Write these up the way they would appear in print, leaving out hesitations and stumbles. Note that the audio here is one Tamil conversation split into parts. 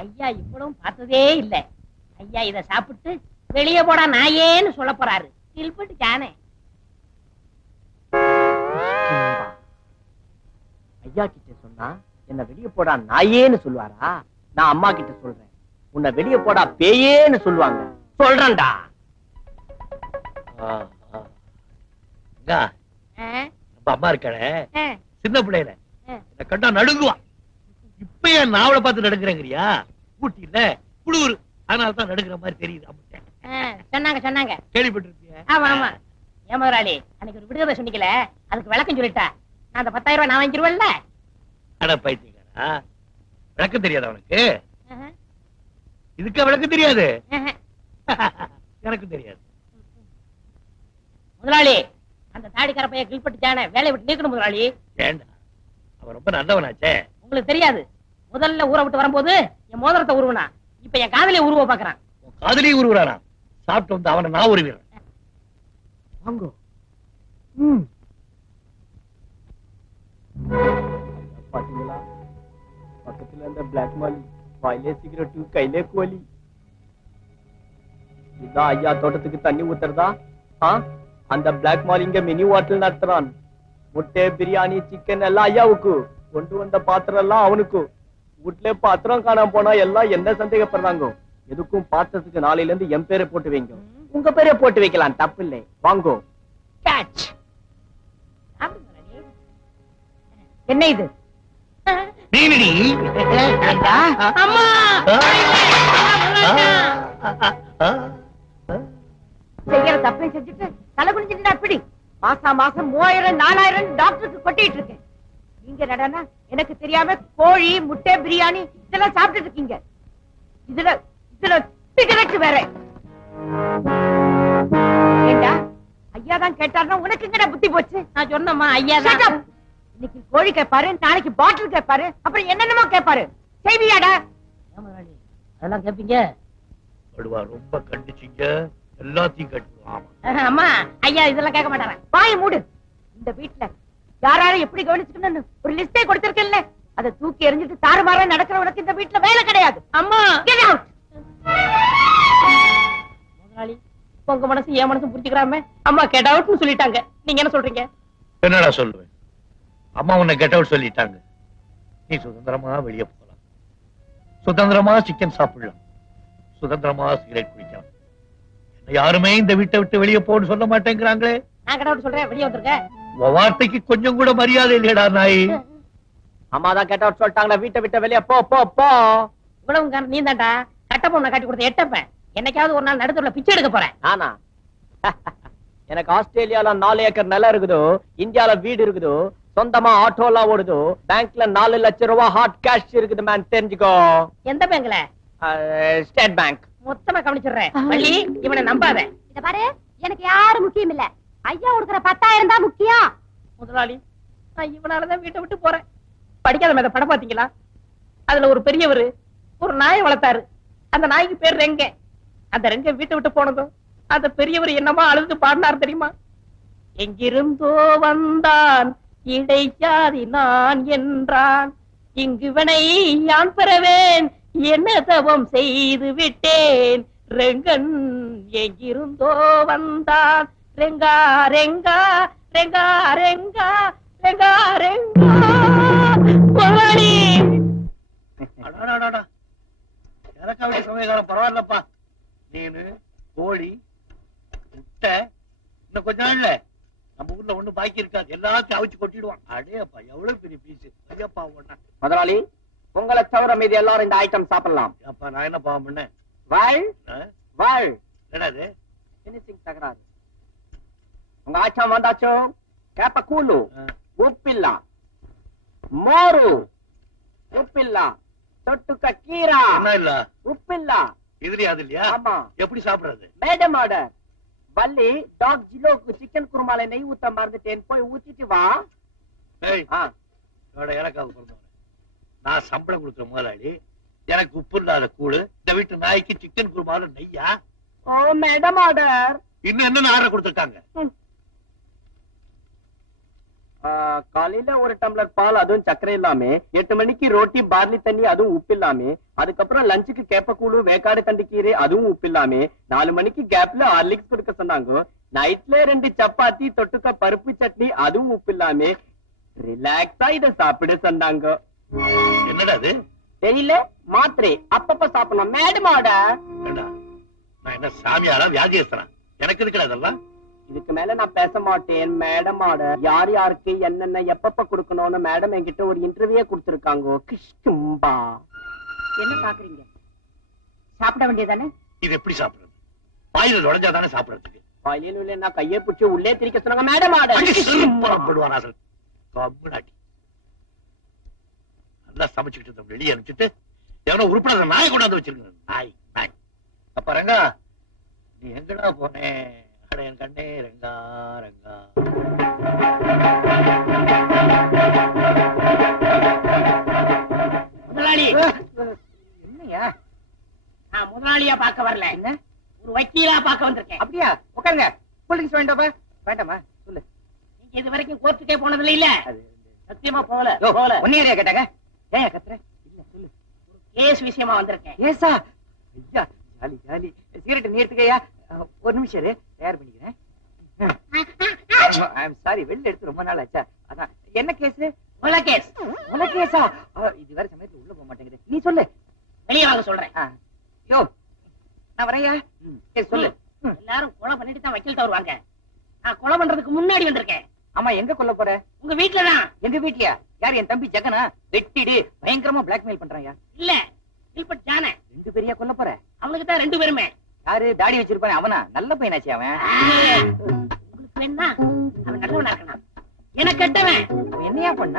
ஐயா இவ்வளவும் பார்த்ததே இல்ல. ஐயா இத சாப்பிட்டு வெளியே போடா நாயேன்னு சொல்ல போறாரு. கில்பட்டு கானே ஐயா கிட்ட சொன்னா என்ன வெளியே போடா நாயேன்னு சொல்லுவாரா? நான் அம்மா கிட்ட சொல்றேன், உன்னை வெளியே போடா பேயேன்னு சொல்லுவாங்க. சொல்றேன்டா. அம்மா இருக்காளே சின்ன பிள்ளையில என்ன கண்டா நடுங்குவா. இப்ப ஏன் நாவலை பார்த்து நடுங்குறேங்கிறியா? ஊட்டி இல்ல குளூர், அதனால தான் நடுங்குற மாதிரி தெரியுது. சொன்னாங்க கேள்விப்பட்டிருக்கிய? ஆமா ஆமா. ஏன் முதலாளி அன்னைக்கு ஒரு விடுதலை சொன்னீங்கல, அதுக்கு விளக்கம் சொல்லிட்டா நான் அந்த 10,000 ரூபாய் நான் வாங்கிடுவேன்ல. அட பைத்தியக்காரா, விளக்கம் தெரியாது அவனுக்கு? இதுக்கு விளக்கம் தெரியாது? எனக்கு தெரியாது. முதலாளி அந்த தாடிக்கார பைய கில்பட்டுச்சானே வேலையை விட்டு நீக்கணும் முதலாளி. ஏண்டா அவன் ரொம்ப நல்லவனாச்சே. உங்களுக்கு தெரியாது, முதல்ல ஊரை விட்டு வரும்போது என் மோதிரத்தை உருவனா, இப்ப என் காதலியை உருவ பாக்குறான். காதலியை உருவுறானா? சாப்பிட்டு வந்து அவனை நான் உருவிடுறேன். வாங்கோ. பாத்தீங்களா, பக்கத்துல அந்த பிளாக் மாலி வாயிலே சிகரெட்டு கையிலே கோலி. இதான் ஐயா தோட்டத்துக்கு தண்ணி ஊத்துறதா? அந்த பிளாக் மாலி இங்க மினி வாட்டல் நடத்துறான். முட்டை பிரியாணி சிக்கன் எல்லாம் ஐயாவுக்கு, கொண்டு வந்த பாத்திரம் எல்லாம் அவனுக்கு. வீட்டுல பாத்திரம் காணாம போனா எல்லாம் என்ன சந்தேகப்படுறாங்க. எதுக்கும் பாத்திரத்துக்கு நாளையில இருந்து என் பேரை போட்டு வைங்க. உங்க பேரை போட்டு வைக்கலாம், தப்பு இல்லை. வாங்கோ. என்ன இது? அம்மா செய்யற தப்பை செஞ்சுட்டு தலை குனிஞ்சுட்டு அப்படி மாசம் 3000 4000 டாக்டருக்கு கொட்டிட்டு இருக்கேன். நீங்க நடனா எனக்கு தெரியாம கோழி முட்டை பிரியாணி இதெல்லாம் சாப்பிட்டு இருக்கீங்க. இதுல சிகரெட் வேற. ஏண்டா ஐயா தான் கேட்டாருன்னா உனக்கு எங்கடா புத்தி போச்சு? நான் சொன்னம்மா ஐயா தான். இன்னைக்கு கோழி கேட்பாரு, நாளைக்கு பாட்டில் கேட்பாரு, அப்புறம் என்னென்னமோ கேட்பாரு. செய்வியாடா? அதெல்லாம் கேட்பீங்க? ரொம்ப கண்டிச்சீங்க, எல்லாத்தையும் கேட்டுருவான். அம்மா ஐயா இதெல்லாம் கேட்க மாட்டாரா? வாயை மூடு. இந்த வீட்டுல யாராரும் எப்படி கவனிச்சுக்கணும்னு ஒரு லிஸ்டே கொடுத்திருக்கேன்ல, அதை தூக்கி எறிஞ்சிட்டு தாறுமாறா நடக்கிறவனுக்கு இந்த வீட்டுல வேலை கிடையாது. அம்மா கெட் அவுட். முதலாளி உங்க மனசு என் மனசு புரிஞ்சுக்கிறாம அம்மா கெட் அவுட்னு சொல்லிட்டாங்க. நீங்க என்ன சொல்றீங்க? என்னடா சொல்லுவேன்? அம்மா உன்னை கெட் அவுட் சொல்லிட்டாங்க. நீ சுதந்திரமா வெளியே போகலாம், சுதந்திரமா சிக்கன் சாப்பிடலாம், சுதந்திரமா சிகரெட் குடிக்கலாம். யாருமே இந்த வீட்டை விட்டு வெளியே போன்னு சொல்ல மாட்டேங்கிறாங்களே. நான் கெட் அவுட் சொல்றேன், வெளியே வந்துருங்க. வார்த்தைக்கு கொஞ்சம் கூட மரியாதை இல்லையடா நாய். அம்மா தான் கெட் அவுட் சொல்லிட்டாங்களா, வீட்டை விட்டு வெளியே போ போ போ. இவ்வளவு நீ தான்டா கட்ட பொண்ணை காட்டி கொடுத்த எட்டப்ப. என்னைக்காவது ஒரு நாள் நடுத்தூர்ல பிச்சை எடுக்க போறேன். நானா? எனக்கு ஆஸ்திரேலியால 4 ஏக்கர் நிலம் இருக்குது, இந்தியால வீடு இருக்குது, சொந்தமா ஆட்டோ எல்லாம் ஓடுது, பேங்க்ல 4 லட்சம் ரூபாய் ஹாட் கேஷ் இருக்குது மேன், தெரிஞ்சுக்கோ. எந்த பேங்க்ல? State bank. மொத்தமா கவனிச்சிடுறேன். வள்ளி இவனை நம்பாத. இத பாரு, எனக்கு யாரும் முக்கியம் இல்ல, ஐயா கொடுக்கிற 10,000 தான் முக்கியம். முதலாளி நான் இவனாலதான் வீட்டை விட்டு போறேன். படிக்காத மேத படம் பாத்தீங்களா? அதுல ஒரு பெரியவர் ஒரு நாயை வளர்த்தாரு. அந்த நாய்க்கு பேர் ரெங்க. அந்த ரெங்க வீட்டை விட்டு போனதும் அந்த பெரியவர் என்னமா அழுது பாடினார் தெரியுமா? எங்கிருந்தோ வந்தான் இடைச்சாதி நான் என்றான், இங்குவனை யான் பெறவேன் என்ன தவம் செய்து விட்டேன். ரெங்கன் எங்கிருந்தோ வந்தான், ரெங்கா ரெங்கா ரெங்கா ரெங்கா ரெங்கா ரெங்கா. முதலாளி எனக்காவது சமயகாலம் பரவாயில்லப்பா. மீனு கோழி முட்டை இன்னும் கொஞ்ச நாள்ல நம்ம ஊர்ல ஒண்ணு பாக்கி இருக்காது, எல்லாத்தையும் அவிச்சு கொட்டிடுவான். அடேப்பா எவ்வளவு பெரிய பீஸ். ஐயப்பா ஒண்ணா முதலாளி உங்களை தவிர மீது எல்லாரும் இந்த ஐட்டம் சாப்பிடலாம். அப்பா நான் என்ன பாவம் பண்ண? வாழ் வாழ். என்னது பினிஷிங் தகராறு. உங்க ஐட்டம் வந்தாச்சோ? கேப்ப கூழு உப்பில்ல, மோரு உப்பில்ல, தொட்டுக்க கீரா என்ன இல்ல உப்பில்ல. இதுலயா? அது இல்லையா? ஆமா. எப்படி சாப்பிடுறது? Madam order. வள்ளி டாக் ஜிலோக்கு சிக்கன் குருமால நெய் ஊத்த மறந்துட்டேன், போய் ஊத்திட்டு வா. எனக்காக பிறந்தவன் நான் சம்பளம் கொடுக்குற முதலாளி, எனக்கு உப்பு இல்லாத கூடு, இந்த வீட்டு நாய்க்கு சிக்கன் குருமால நெய்யா? ஓ மேடம் ஆர்டர். இன்னும் என்ன ஆர்டர் கொடுத்துருக்காங்க? காலையில ஒரு டம்ளர் பால், அதுவும் சக்கரை இல்லாம, 8 மணிக்கு ரோட்டி பார்லி தண்ணி, அதுவும் உப்பு இல்லாம, அதுக்கப்புறம் லஞ்சுக்கு கேப்பக்கூழு வேக்காடு தண்டி கீரை, அதுவும் உப்பு இல்லாம, 4 மணிக்கு கேப்ல ஹார்லிக்ஸ் கொடுக்க சொன்னாங்க. நைட்ல 2 சப்பாத்தி தொட்டுக்க பருப்பு சட்னி, அதுவும் உப்பு இல்லாம, ரிலாக்ஸா இத சாப்பிட சொன்னாங்க. என்னடா அது? தெரியல, மாத்திரை அப்பப்ப சாப்பிடணும் மேடம் ஆர்டர். நான் என்ன சாமியாரா வியாதியஸ்தனா? எனக்கு இருக்குடா அதெல்லாம். இதுக்கு மேல நான் பேச மாட்டேன் மேடம் ஆர்டர். யார் யாருக்கு என்னென்ன எப்பப்ப கொடுக்கணும்னு மேடம் என்கிட்ட ஒரு இன்டர்வியூ கொடுத்திருக்காங்க. கிஷ்கும்பா. என்ன பாக்குறீங்க? சாப்பிட வேண்டியதானே? இது எப்படி சாப்பிடுறது? வாயில நுழைஞ்சாதானே சாப்பிடறதுக்கு. வாயிலும் இல்ல, நான் கையை பிடிச்சி உள்ளே திரிக்க சொன்னாங்க மேடம் ஆர்டர். நல்லா சமைச்சுக்கிட்டு வெளியே அனுப்பிச்சுட்டு எவனோ உருப்படாத நாயை கொண்டாந்து வச்சிருக்க. நாய் நாய். அப்ப ரங்கா, நீ எங்கடா போனே? அட என் கண்ணே ரங்கா ரங்கா. முதலாளி என்னையா? நான் முதலாளியா பார்க்க வரல, என்ன ஒரு வக்கீலா பார்க்க வந்திருக்கேன். அப்படியா? உட்காருங்க. கூல்ட்ரிங்க்ஸ் வேண்டாமா? வேண்டாமா சொல்லு. நீங்க இது வரைக்கும் கோர்ட்டுக்கே போனதில்ல இல்ல? சத்தியமா போல போல. ஒன்னேரியா கேட்டாங்க. ஏன் கத்துற? இல்ல சொல்லு. கேஸ் விஷயமா வந்திருக்கேன். ஏசா? ஐயா ஜாலி ஜாலி. சிகரெட் நீ எடுத்துக்கையா? ஒரு நிமிஷம் இரு, தயார் பண்ணிக்கிறேன். ஐ அம் சாரி, வெளில எடுத்து ரொம்ப நாள் ஆச்சா. அதான். என்ன கேஸ்? கொலை கேஸ். கொலை கேஸா? இது வேற சமயத்துல உள்ள போக மாட்டேங்குது. நீ சொல்லு. வெளியே வாங்க சொல்றேன். யோ நான் வரையா சொல்லு. எல்லாரும் கொலை பண்ணிட்டு தான் வக்கீல்ட்ட வருவாங்க. நான் கொலை பண்றதுக்கு முன்னாடி வந்திருக்கேன். ஆமா, எங்க கொல்ல போற? உங்க வீட்டுலதான். எங்க வீட்லயா? யார்? என் தம்பி ஜெகனா? வெட்டிடு, பயங்கரமா பிளாக்மெயில் பண்றாயா? இல்ல, இல்பட் ஜான. 2 பேரையா கொல்ல போற? அவனுக்கு தான் 2 பேருமே. யாரு? தாடி வச்சிருப்பானே அவனா? நல்ல பையனாச்சு அவன். உங்களுக்கு வேணா அவன் நல்லவனா இருக்கான், எனக்கு கெட்டவன். அவன் என்னையா பண்ண?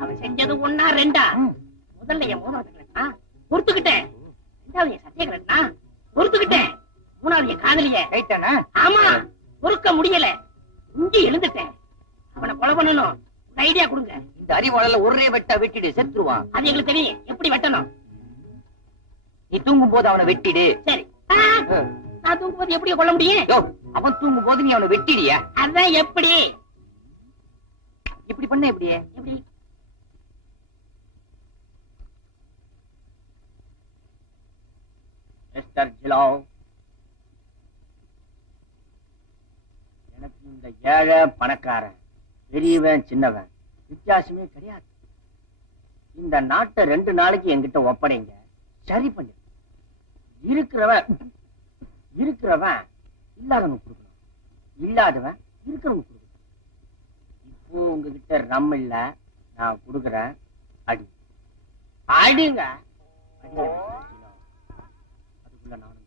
அவன் செஞ்சது 1 2 முதல்ல என் மோதிரத்தை பொறுத்துக்கிட்டேன், 2வது என் சத்தியகிரகா பொறுத்துக்கிட்டேன், 3வது என் காதலிய ரைட்டானா? ஆமா, பொறுக்க முடியல, இஞ்சி எழுந்துட்டேன். அவனை கொலை பண்ணணும், ஐடியா கொடுங்க. இந்த அறிவாளல ஒரே வெட்டா வெட்டிடு, செத்துருவான். அது எங்களுக்கு தெரியும் எப்படி வெட்டணும். நீ தூங்கும் போது அவனை வெட்டிடு. சரி, நான் தூங்கும் போது எப்படி கொல்ல முடியும்? அவன் தூங்கும் போது நீ அவனை வெட்டிடியா? அதான் எப்படி? இப்படி பண்ண எப்படியே? எப்படி? மிஸ்டர் ஜிலோ, எனக்கு இந்த ஏழை பணக்காரன், பெரியவன் சின்னவன் வித்தியாசமே கிடையாது. இந்த நாட்டை 2 நாளைக்கு என்கிட்ட ஒப்படைங்க, சரி பண்ணு. இருக்கிறவன் இல்லாதவன் கொடுக்கணும், இல்லாதவன் இருக்கிறவங்க கொடுக்கணும். இப்போ உங்ககிட்ட ரம் இல்ல, நான் கொடுக்குறேன். அடி அடிங்க. அதுக்குள்ள நானும்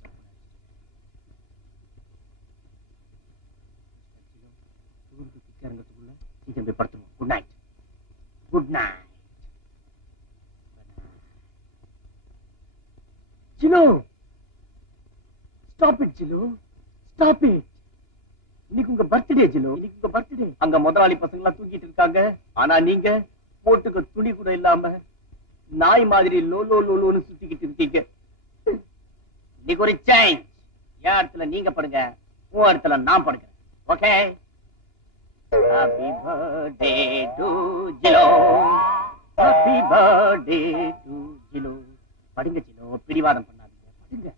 இறங்கிறதுக்குள்ள சீக்கிரம் போய் படுத்துவோம். Good night. Good night. ஜிலு, ஸ்டாப் இட் ஜிலு, ஸ்டாப் இட். இன்னைக்கு உங்க பர்த்டே ஜிலு, இன்னைக்கு உங்க பர்த்டே. அங்க முதலாளி பசங்க எல்லாம் தூக்கிட்டு இருக்காங்க, ஆனா நீங்க போட்டுக்க துணி கூட இல்லாம நாய் மாதிரி லோ லோ லோன்னு சுத்திக்கிட்டு இருக்கீங்க. இன்னைக்கு ஒரு சேஞ்ச். என் இடத்துல நீங்க படுங்க, உன் இடத்துல நான் படுக்கிறேன். Okay? Happy birthday to Jilo. Happy birthday to Jilo. படுங்க ஜிலோ, பிடிவாதம் பண்ணாதீங்க, படுங்க.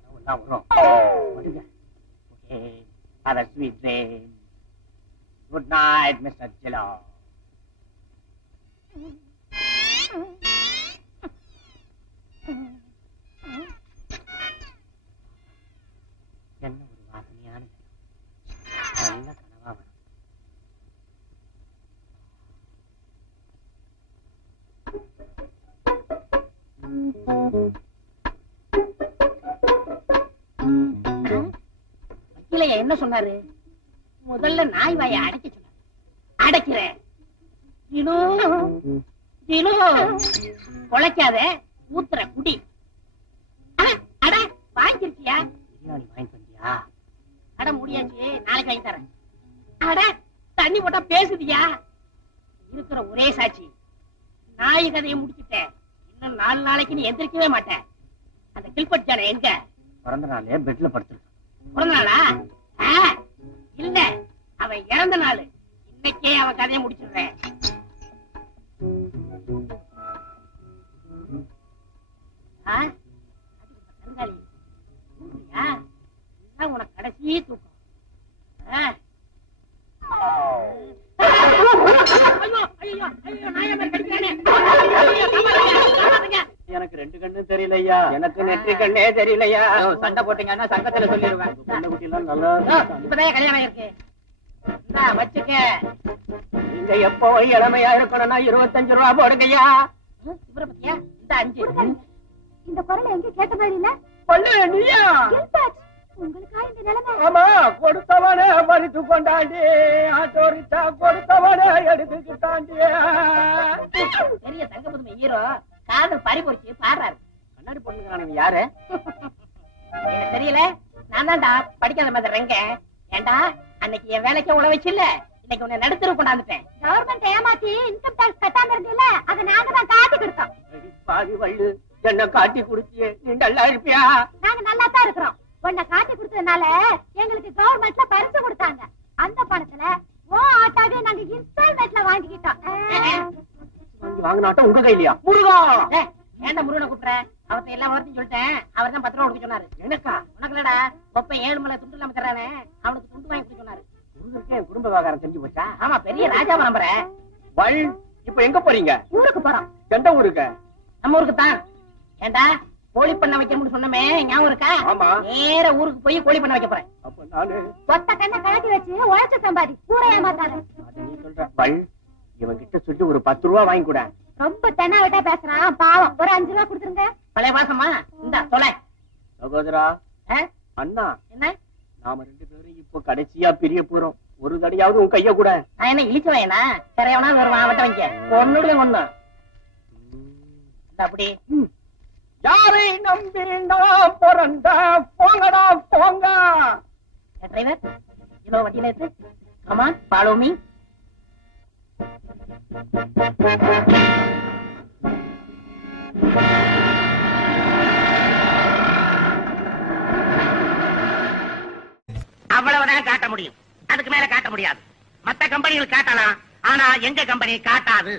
கனவெல்லாம் வரும், படுங்க. Okay, have a sweet dream. Good night, Mr. Jilo. என்ன ஒரு வாசனையான நல்ல கனவா வரும். வக்கீலையா என்ன சொன்னாரு? முதல்ல நாய் வாயை அடைக்க சொன்னாரு. அடைக்கிறேன். ஜிலு, ஜிலு, கொலைக்காத, ஊத்துற குடி. அட வாங்கிருக்கியா? பிரியாணி வாங்கிட்டு வந்தியா? நாளைக்கு வாங்கி தரேன். அட தண்ணி போட்டா பேசுதியா? இருக்கிற ஒரே சாட்சி. நாய் கதையை முடிச்சுட்டேன். இன்னும் 4 நாளைக்கு நீ எந்திரிக்கவே மாட்டேன். அந்த கில்பட் ஜான எங்க? பிறந்த நாளே பெட்ல படுத்துருக்கான். பிறந்த நாளா? இல்ல, அவன் இறந்த நாள். இன்னைக்கே அவன் கதையை முடிச்சிடுறேன். உனக்கு கடைசி தூக்கம். எனக்கு 2 கண்ணு தெரியலையா? எனக்கு நெற்றி கண்ணே தெரியலையா? சண்டை போட்டீங்கன்னா சங்கத்துல சொல்லிடுவேன். இப்பதான் கல்யாணம் இருக்கு. வச்சுக்க. நீங்க எப்போ இளமையா இருக்கணும்னா 25 ரூபா போடுங்கய்யா. இவரை பத்தியா? இந்த 5. இந்த குரல் எங்க கேட்ட மாதிரி இல்ல? பொண்ணு நீயா? உங்களுக்கா இந்த நிலைமை? ஆமா, கொடுத்தவனே மறித்து கொண்டாண்டி, ஆட்டோரிச்சா கொடுத்தவனே எடுத்துக்கிட்டாண்டி. பெரிய தங்கபுதுமை ஹீரோ காதல் பறிபொறிச்சு பாடுறாரு. கண்ணாடி போட்டுக்கிறானுங்க யாரு? எனக்கு தெரியல. நான் தான்டா படிக்காத மாதிரி ரெங்க. ஏண்டா அன்னைக்கு என் வேலைக்கே உழ வச்சு இல்ல, இன்னைக்கு உன்னை நடுத்தர கொண்டாந்துட்டேன். கவர்மெண்ட் ஏமாத்தி இன்கம் டாக்ஸ் கட்டாம இருந்தீல்ல, அதை நாங்க தான் காட்டி கொடுத்தோம். பாதி வள்ளு என்ன காட்டி குடுத்தியே, நீ நல்லா இருப்பியா? நாங்க நல்லா தான் இருக்கிறோம். உன்னை காட்டி கொடுத்ததுனால எங்களுக்கு கவர்மெண்ட்ல பரிசு கொடுத்தாங்க. அந்த பணத்துல ஆட்டாவே நாங்க இன்ஸ்டால்மெண்ட்ல வாங்கிக்கிட்டோம். வாங்கினாட்டம் உங்க கையிலயா? முருகா! ஏன்டா முருகனை கூப்பிடுற? அவர்த்த எல்லா வார்த்தையும் சொல்லிட்டேன். அவர் தான் 10 ரூபா கொடுக்க சொன்னாரு. எனக்கா? உனக்கு இல்லடா, ஒப்ப 7 மலை துண்டு இல்லாம தர்றானே, அவனுக்கு துண்டு வாங்கி கொடுக்க சொன்னாரு. முருகனுக்கே குடும்ப விவகாரம் தெரிஞ்சு போச்சா? ஆமா, பெரிய ராஜாவை நம்புறேன். இப்ப எங்க போறீங்க? ஊருக்கு போறோம். எந்த ஊருக்கு? நம்ம ஊருக்கு தான். ஏண்டா கோழி பண்ண வைக்கணும்னு சொன்னமே ஞாபகம் இருக்கா? ஆமா. நேர ஊருக்கு போய் கோழி பண்ண வைக்க போறேன். அப்ப நானு ஒத்த கண்ணை கழட்டி வச்சு உழைச்சு சம்பாதி, கூட ஏமாத்தாரு. அது நீ சொல்ற. இவன் கிட்ட சொல்லி ஒரு 10 ரூபா வாங்கி கூட. ரொம்ப தென்னாவட்டா பேசுறான், பாவம். ஒரு 5 ரூபா கொடுத்துருங்க. பழைய பாசமா? இந்த தொலை. சகோதரா, அண்ணா, என்ன நாம 2 பேரும் இப்போ கடைசியா பிரிய போறோம். ஒரு தடையாவது உன் கைய கூட. நான் என்ன இழிச்சு வையனா? சரையவனா வருவான், வட்ட வைக்க ஒன்னுடைய ஒண்ணு. அப்படி யாரை நம்பினா பிறந்த போங்கடா போங்க. டிரைவர், இதோ வண்டியில இருக்கு. Come on, follow me. அவ்வளவுதான் காட்ட முடியும். அதுக்கு மேல காட்ட முடியாது. மத்த கம்பெனிகள் காட்டலாம், ஆனா எங்க கம்பெனி காட்டாது.